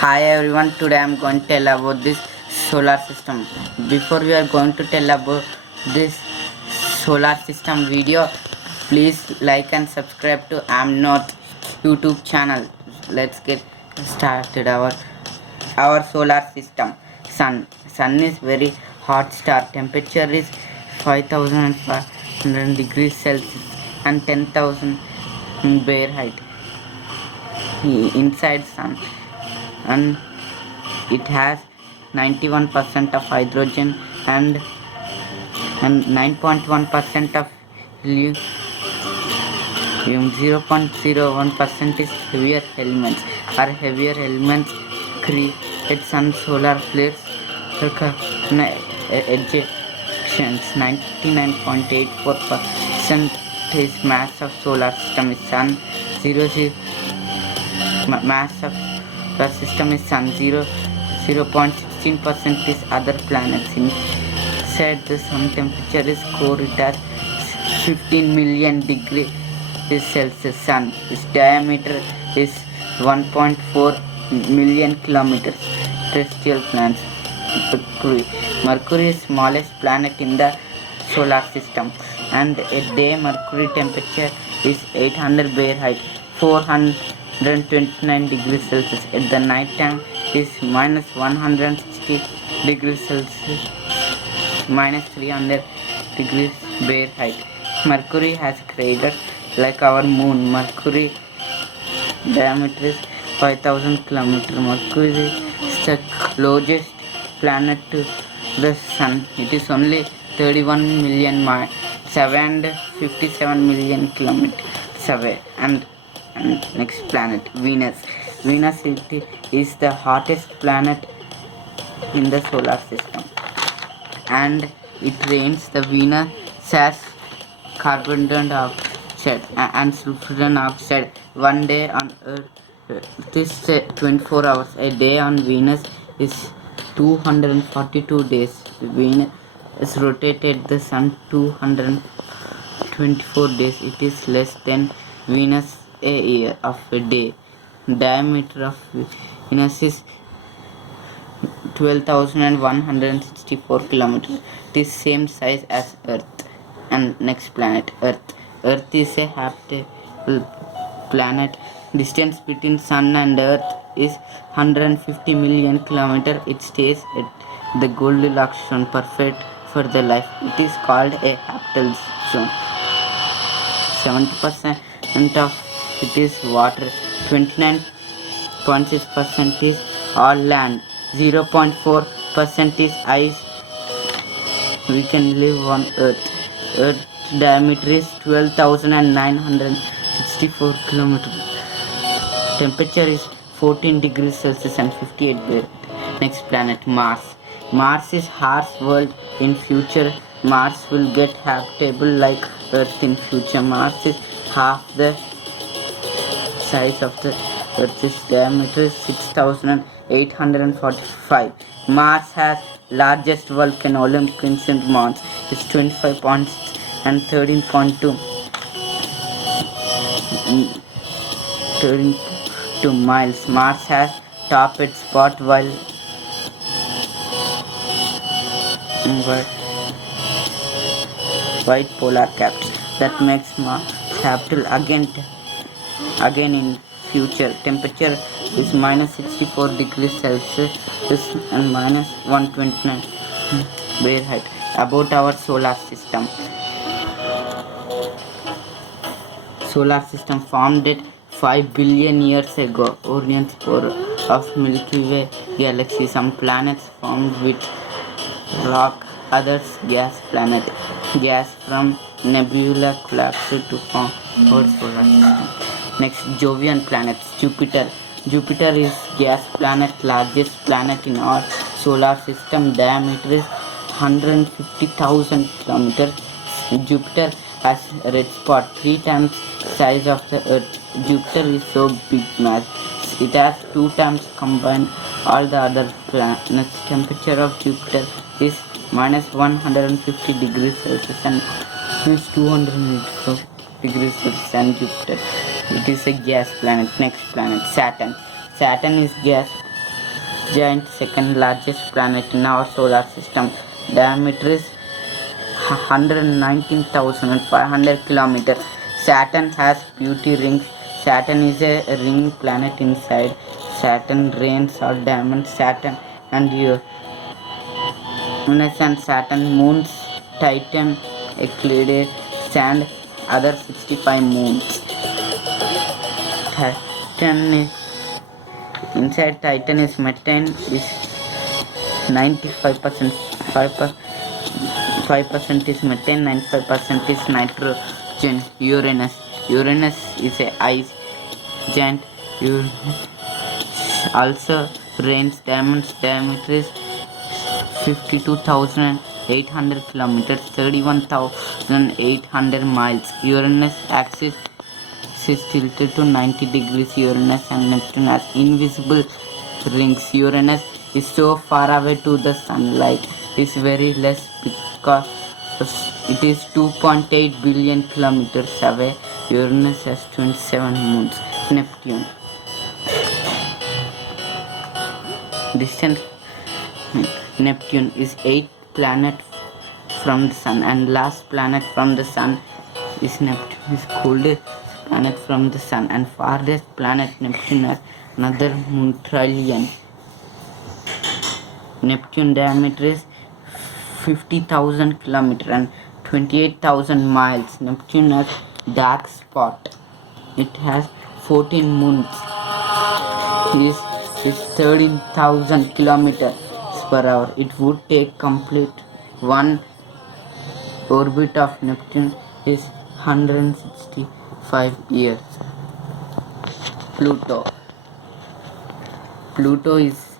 Hi everyone, today I am going to tell about this solar system. Before we are going to tell about this solar system video, please like and subscribe to Am North YouTube channel. Let's get started. Our solar system. Sun is very hot star. Temperature is 5500 degrees Celsius and 10,000 Fahrenheit. Inside sun, and it has 91% of hydrogen and 9.1% of helium. 0.01% is heavier elements. Our heavier elements create sun solar flares ejections. 99.84% is mass of solar system is sun. 0 mass of the system is sun. 0.16% is other planets. Inside the sun, temperature is core. It has 15 million degrees Celsius. Sun, its diameter is 1.4 million kilometers. Terrestrial planets. Mercury is smallest planet in the solar system, and a day Mercury temperature is 800 Fahrenheit, 429 degrees Celsius. At the night time is minus 160 degrees Celsius, minus 300 degrees Fahrenheit. Mercury has crater like our moon. Mercury diameter is 5000 kilometers. Mercury is the closest planet to the sun. It is only 31 million miles, 757 million kilometers away. And next planet, Venus. Venus is the hottest planet in the solar system, and it rains. The Venus has carbon dioxide and sulfur dioxide. One day on Earth is 24 hours. A day on Venus is 242 days. Venus is rotated the sun 224 days. It is less than Venus a year of a day. Diameter of Venus is 12,164 kilometers. It is same size as Earth. And next planet, Earth. Earth is a habitable planet. Distance between sun and Earth is 150 million kilometers. It stays at the Goldilocks zone, perfect for the life. It is called a habitable zone. 70% of it is water. 29.6% is all land. 0.4% is ice. We can live on Earth. Earth's diameter is 12,964 kilometers. Temperature is 14 degrees Celsius and 58 Fahrenheit. Next planet, Mars. Mars is harsh world in future. Mars will get habitable like Earth in future. Mars is half the size of the Earth's diameter is 6,845. Mars has largest volcano, Olympus Mons, is 25 points and 13.2 miles. Mars has top its spot white polar caps. That makes Mars habitable again in future. Temperature is minus 64 degrees Celsius and minus 129 Fahrenheit. About our solar system. Solar system formed it 5 billion years ago. Orion's core of Milky Way galaxy. Some planets formed with rock, others gas planet. Gas from nebula collapsed to form our solar system. Next, Jovian planets. Jupiter. Jupiter is gas planet, largest planet in our solar system. Diameter is 150,000 kilometers. Jupiter has a red spot 3 times size of the Earth. Jupiter is so big mass. It has 2 times combined all the other planets. Temperature of Jupiter is minus 150 degrees Celsius and minus 284 degrees Celsius. And Jupiter, it is a gas planet. Next planet, Saturn. Saturn is gas giant, second largest planet in our solar system. Diameter is 119,500 kilometers. Saturn has beauty rings. Saturn is a ring planet inside Saturn. Rings or diamonds. Saturn and Uranus and Saturn moons. Titan, Euclides, and other 65 moons. Titan is inside Titan is methane is 95%, 5% is methane, 95% is nitrogen. Uranus is a ice giant. Also rains diamonds. Diameter is 52,800 kilometers, 31,800 miles. Uranus axis is tilted to 90 degrees. Uranus and Neptune has invisible rings. Uranus is so far away to the sunlight is very less because it is 2.8 billion kilometers away. Uranus has 27 moons. Neptune distance. Neptune is 8th planet from the sun and last planet from the sun is Neptune. Is coldest planet from the sun and farthest planet. Neptune has another moon trillion. Neptune diameter is 50,000 kilometers and 28,000 miles. Neptune has dark spot. It has 14 moons. Is 13,000 kilometers per hour. It would take complete one orbit of Neptune is 165 years. Pluto. Pluto is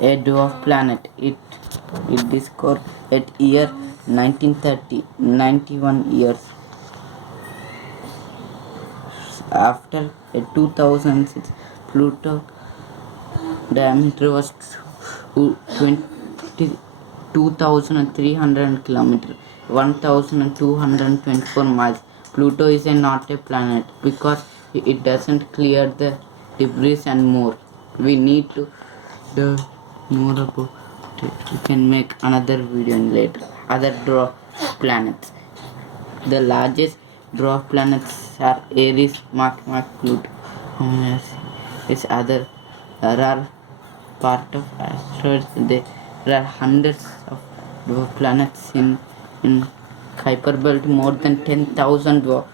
a dwarf planet. It discovered at year 1930, 91 years. After 2006, Pluto diameter was 22,300 kilometers, 1,224 miles. Pluto is not a planet because it doesn't clear the debris and more. We need to do more about it. We can make another video later. Other dwarf planets. The largest dwarf planets are Eris, Makmak, Pluto. Is other. There are part of asteroids. There are hundreds of dwarf planets in Kuiper belt. More than 10,000 dwarf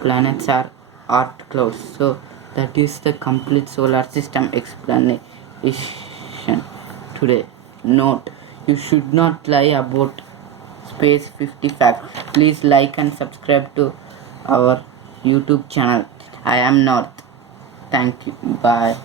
planets are Oort clouds. So that is the complete solar system explanation today. Note: you should not lie about Space 50 Facts. Please like and subscribe to our YouTube channel. I am North. Thank you. Bye.